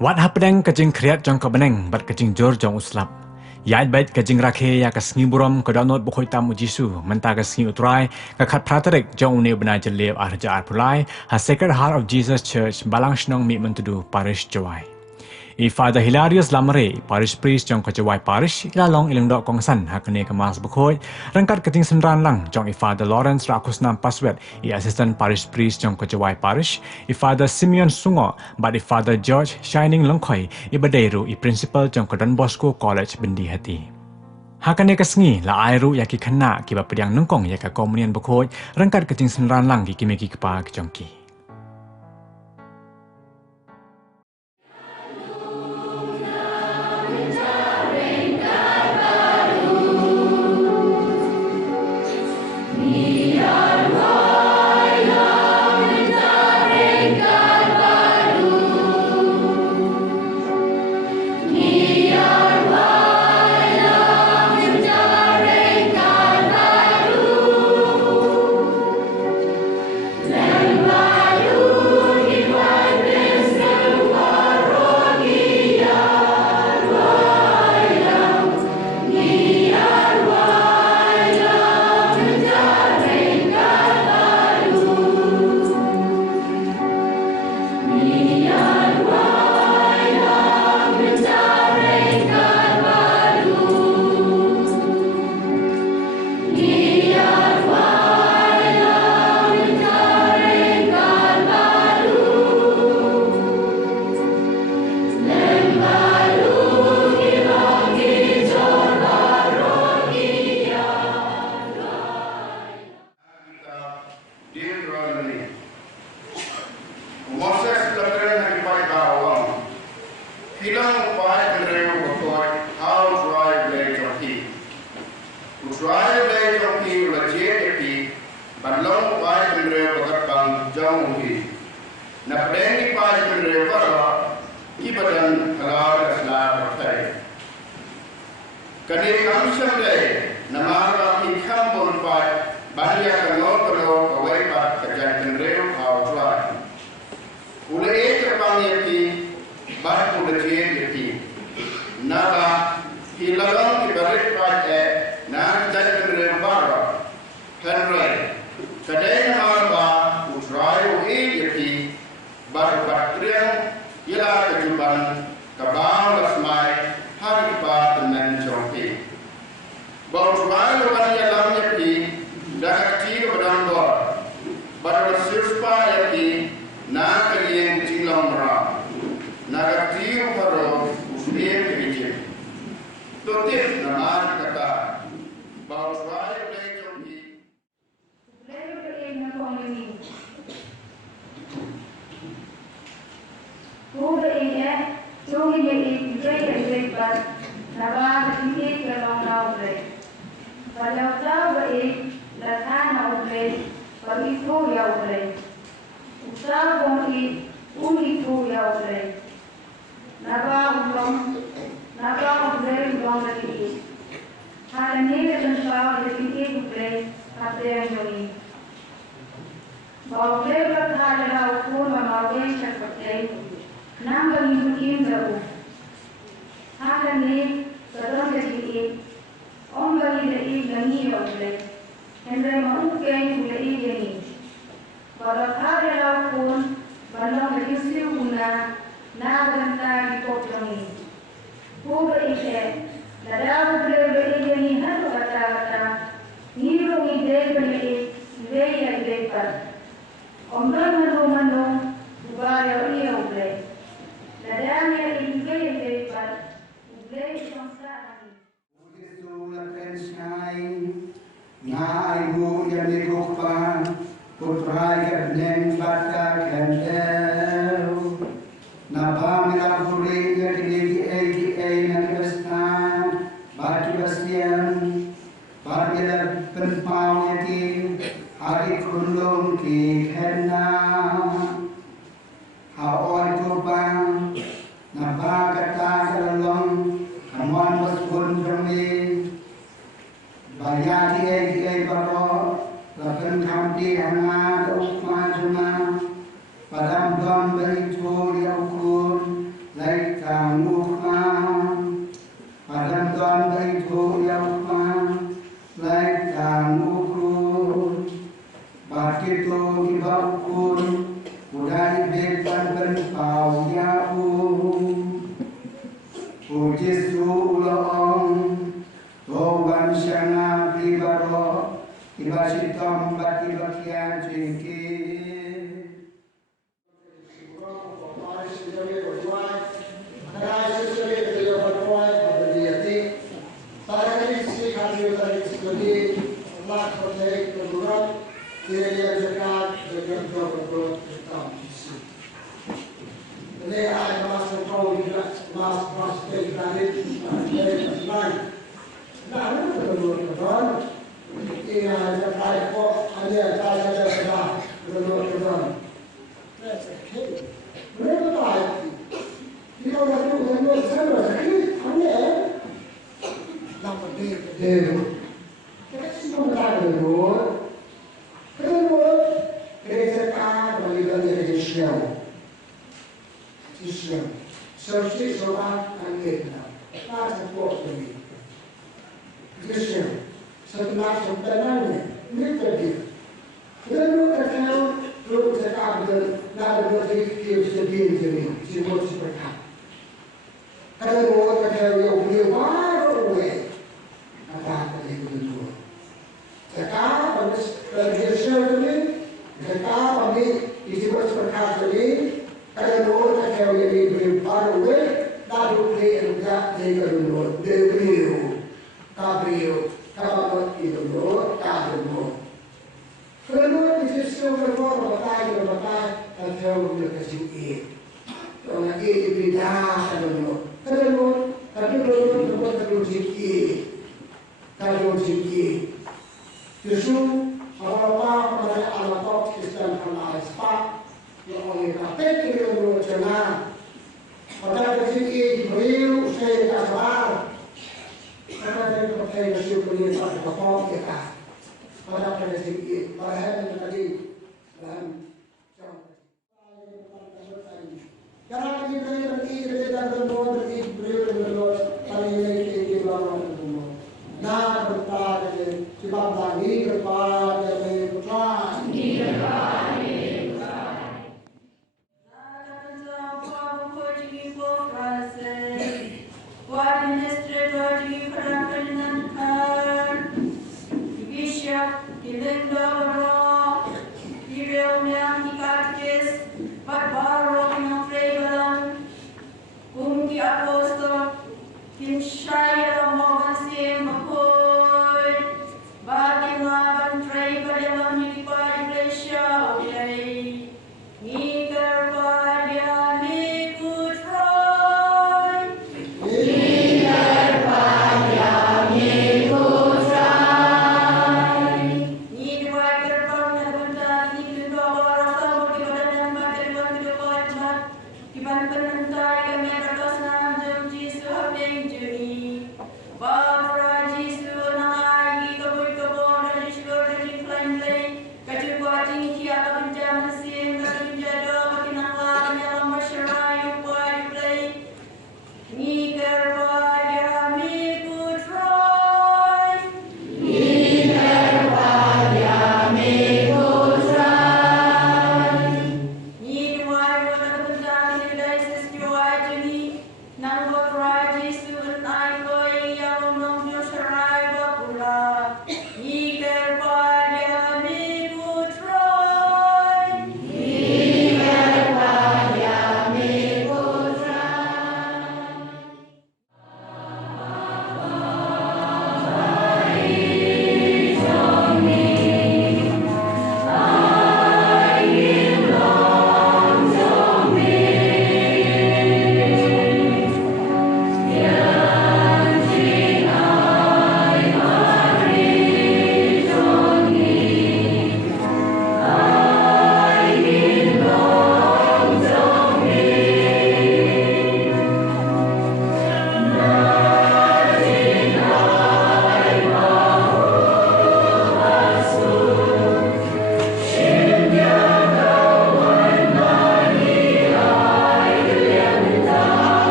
Wat hapedeng kajing kriat jong kabeneng bat kajing jor jong uslap. Yaid bait kajing rakhe ya kasngi buram kadanot bukhoi tamu Jisu menta kasngi utrai kakat praterik jong une bena jelev arja arpulai ha Sacred Heart of Jesus Church balang shnong mi mentudu parish Jawai. I Father Hilarius Lamare, parish priest jong Kajawai parish, ilalong ilang dok kongsan hakane kemas bukhoi, rangkat keting senran lang jong I Father Lawrence Rakusnam Paswet, I assistant parish priest jong Kajawai parish, I Father Simeon Sungo, but I Father George Shining Longkoi, I Badairu, I principal jong Don Bosco College Bendi Hati. Hakane kasngi la airu yaki kena ki bapediang nungkong yaka komunian bukhoi, rangkat keting senran lang ki kimeki kepa kejongki. Padam dom beri tu yang kun, lai Pakito ibapun Udai betan berpau yaum Ujisu ulong Toban syana pribaro Ibasitom bati bakian jengki Nah, bertanya, sebab lagi bertanya.